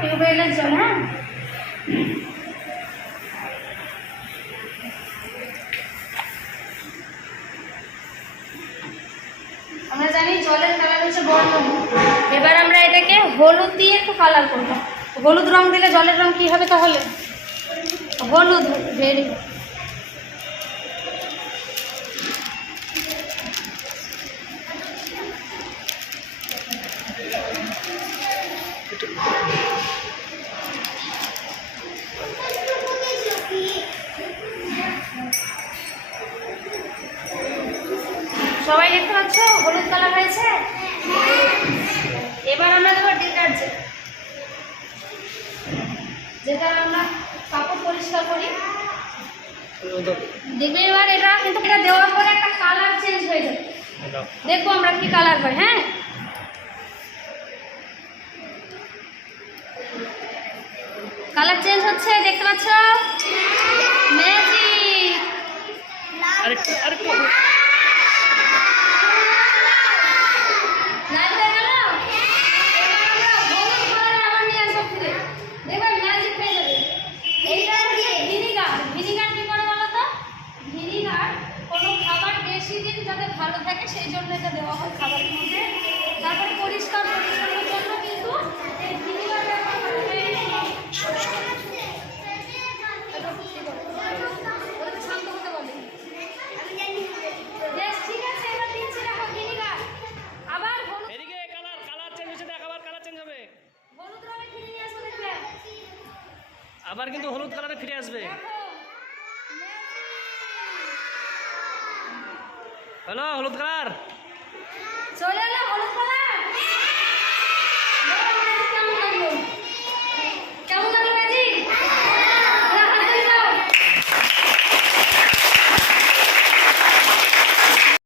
টিউবওয়েলের জল। হ্যাঁ, আমরা জানি জলের কালার হচ্ছে বর্ণ। এবার আমরা এটাকে হলুদ দিয়ে একটু কালার করবো। হলুদ রং দিলে জলের রং কি হবে তাহলে? হলুদ। ভেরি সবাই দেখতে পাচ্ছ হলুদ কালার হয়েছে। এবার আমরা দেবো ডিটারজেন্ট, যেটা আমরা কাপড় পরিষ্কার করি। দেখবে এবার এটা কিন্তু এটা দেওয়ার পরে একটা কালার চেঞ্জ হয়ে যাবে। দেখবো আমরা কি কালার হয়। হ্যাঁ, কালার চেঞ্জ হচ্ছে, দেখতে পাচ্ছ? ম্যাজিক। লাইট হয়ে গেল। এবার আমরা হলুদ কালার আবার নিয়ে আসবো ফিরে। দেখবে ম্যাজিক হয়ে যাবে। এইটা হচ্ছে ভিনিগার। ভিনিগার কি করে বলো তো? ভিনিগার কোনো খাবার বেশি দিন যাতে ভালো থাকে সেই জন্য এটা দেওয়া হয় খাবারের মধ্যে। তারপরে পরিষ্কার পরিচ্ছন্নের জন্য কিন্তু এই ভিনিগার ব্যবহার করা হয়। শান্ত হতে বলে। বেশ, ঠিক আছে, এবার দিচ্ছি দেখো ভিনিগার। আবার হলুদ, এদিকে কালার চেঞ্জ হচ্ছে, দেখ আবার কালার চেঞ্জ হবে। হলুদ রঙে ফিরে নিয়ে আসবো দেখবে। আবার কিন্তু হলুদ কালারে ফিরে আসবে। দেখো হলো হলুদ কালার চলে এলো হলুদ কালার।